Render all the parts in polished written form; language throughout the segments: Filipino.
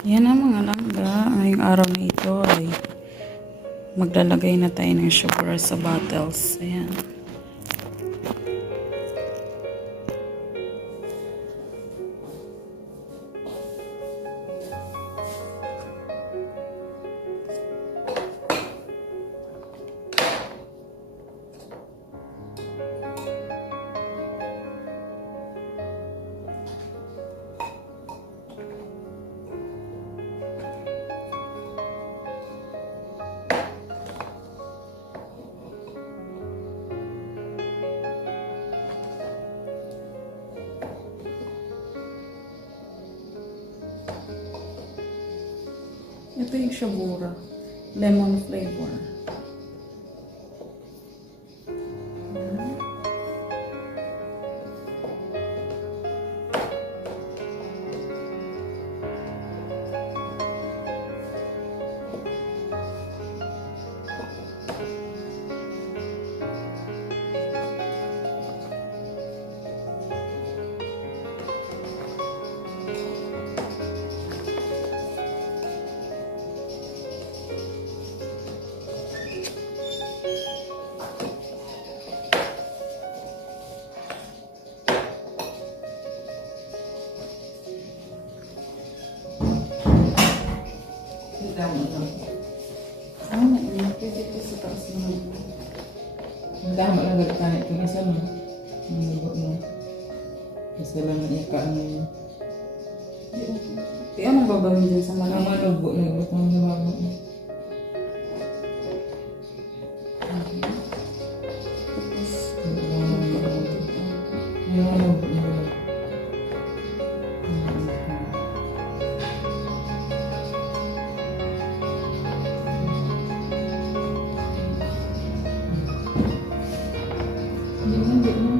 Yan ang mga langga. Ngayong araw na ito ay maglalagay na tayo ng Shabura sa bottles. Ayan. Ito yung Shabura. Lemon flavor. Pwede ko sa taas naman. Tama lang agad tayo ito isa mo. Ang lubot mo. Isa lang na ikaan mo yun. Di anong babawin din sa Ang malaki? lubot na lubot ang lubot mo. Tapos, Yung lubot mo. hindi mo.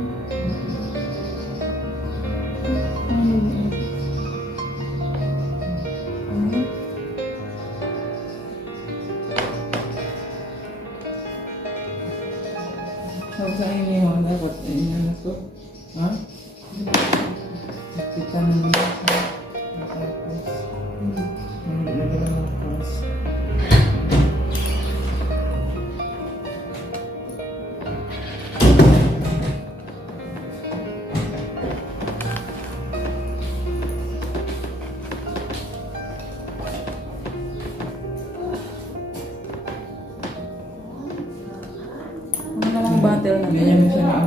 Sa ini mo dapat ini ano to? Ha? Kita naman ito. Tapos hindi na lang tapos. Ano namang bottle na Ganyan mo siya na.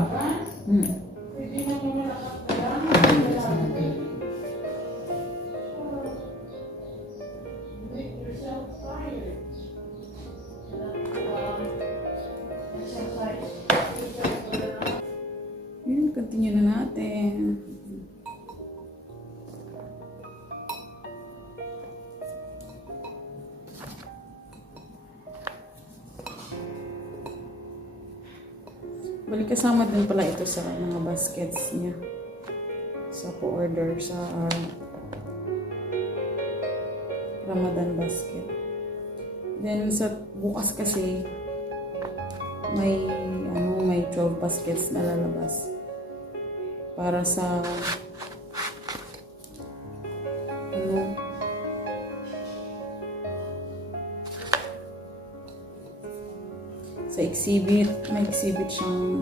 Yun, continue na natin. Balik kasama din pala ito sa mga baskets niya. Sa po-order sa Ramadan basket. Then sa bukas kasi may 12 baskets na lalabas para sa sa exhibit. May exhibit siyang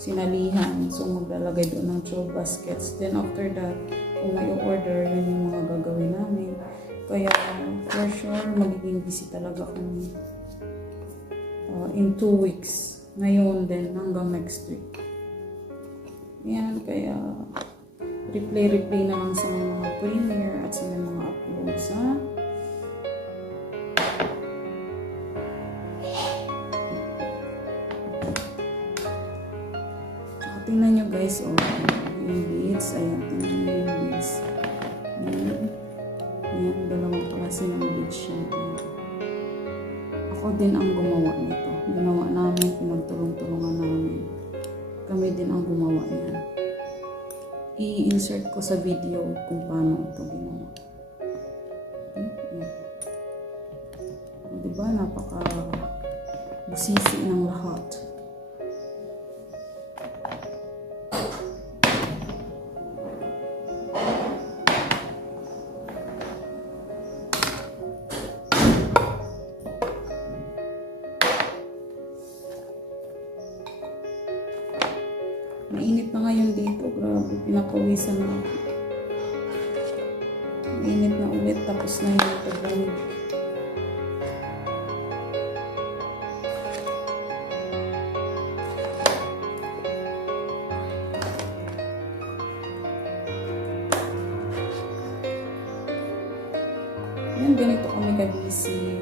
sinalihan. So, maglalagay doon ng 12 baskets. Then, after that, kung may order, yun yung mga gagawin namin. Kaya, for sure, magiging busy talaga kung in 2 weeks. Ngayon din, hanggang next week. Yan, kaya replay na lang sa mga premiere at sa mga uploads, ha? Tingnan nyo guys, yung beads. Ayan, tingnan nyo yung beads. Ayan, dalawang klase ng beads siya. Ako din ang gumawa nito. Ginawa namin, pinagtulong-tulungan namin. Kami din ang gumawa niyan. I-insert ko sa video kung paano ito ginawa. Okay? Diba, napaka-busisi ng lahat. pinapawisan na ako. Init na ulit, tapos na yung taglamig. Yan, ganito kami ka-busy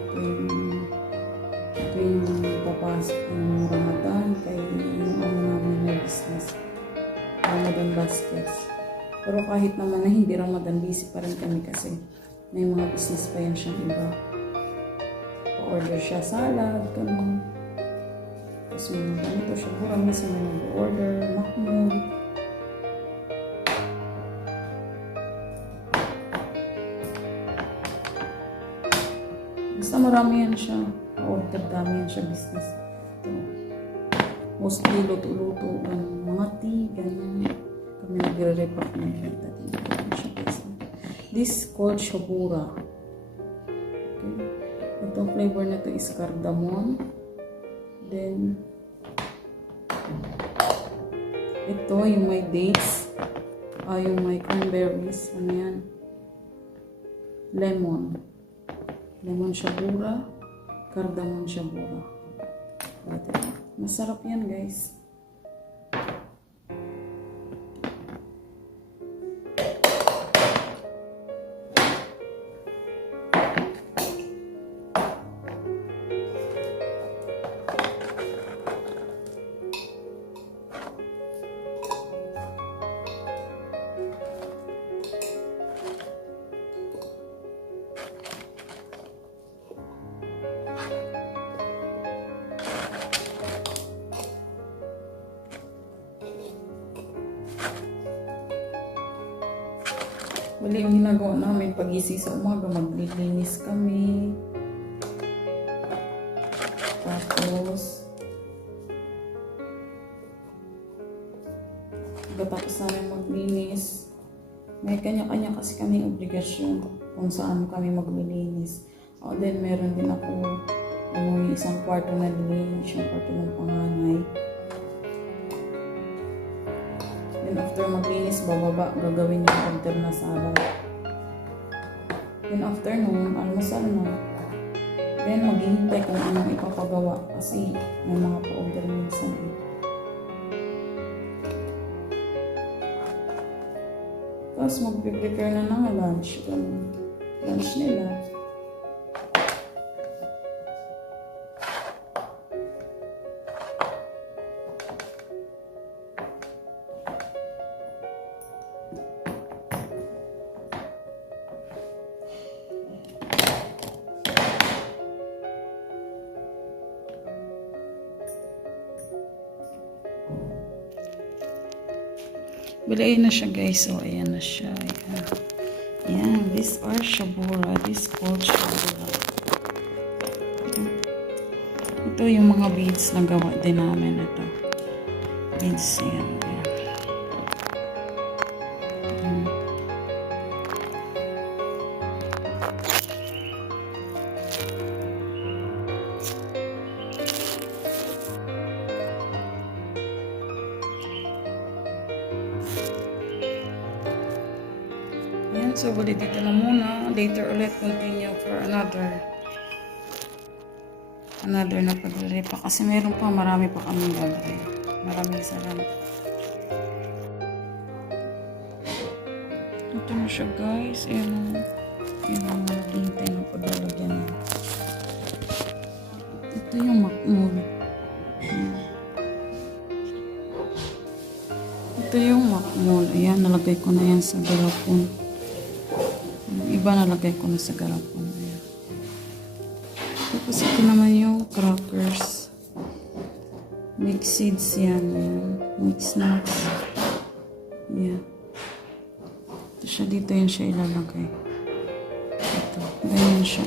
tuwing papasok yung Ramadan, kaya yung namin na business, Ramadan baskets. Pero kahit naman na hindi Ramadan, busy pa rin kami kasi may mga business pa yan siyang iba. Pa-order siya salad, ganun. Tapos mga ganito, Shabura, minsan may nag-order, Makmul. Basta marami yan siya. Order dami yan siya business. Ito. Mostly luto-luto. Mga tea, ganyan. Kami nagre-repack ng kita. This called Shabura. Okay. Itong flavor na to is cardamom. Then, ito yung may dates. Yung may cranberries. Ano yan? Lemon. Lemon Shabura, cardamom Shabura. Masarap yan, guys. Bali, yung ginagawa namin pag-gising sa umaga, maglilinis kami. Tapos, pagkatapos namin maglinis, may kanya-kanya kasi kaming obligasyon kung saan kami maglilinis. Then, meron din ako yung isang kwarto na nilinis, yung kwarto ng panganay. Then after maglinis, bababa, gagawin yung order na salad. Then after nun, almusal na. Then maghihintay kung anong ipapagawa kasi may mga pa-order minsan eh. Tapos mag-prepare na ng lunch. Lunch nila. Bilay na siya, guys. So, ayan na siya. Ayan. Ayan. These are Shabura. This called Shabura. Ito yung mga beads na gawa din namin. Ito. Beads. Ayan. Ayan. So, bali dito na muna. Later ulit continue for another na paglilipa. Kasi meron pa, marami pa kami gagawin. Maraming salamat. Ito na siya, guys. Ayan ang naghihintay na paglalagyan. Ito yung Makmul. Ito yung Makmul. Ayan, nalagay ko na yan sa garapon. Iba nalagay ko na sa garapon. Ayan. Tapos ito naman yung crackers. Mixed seeds yan. Ayan. Mixed nuts. Ayan. Ito siya. Dito yan siya ilalagay. Ito. Ganyan siya.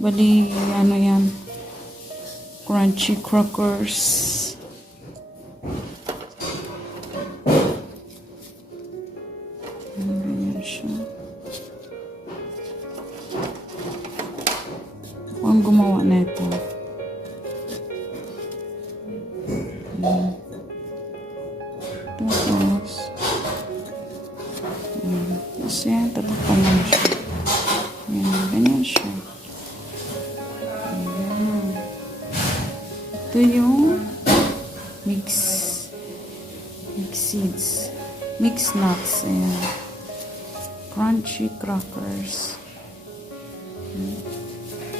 Bali, ano yan? Crunchy crackers. Ang gumawa na ito. Tapos, ayan. Tapos yan, tatakpan lang siya. Ayan, ganyan siya. Ayan. Ito yung mix seeds. Mix nuts. Ayan. Crunchy crackers.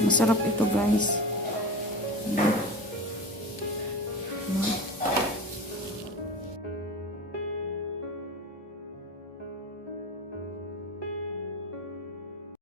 Masarap ito, guys.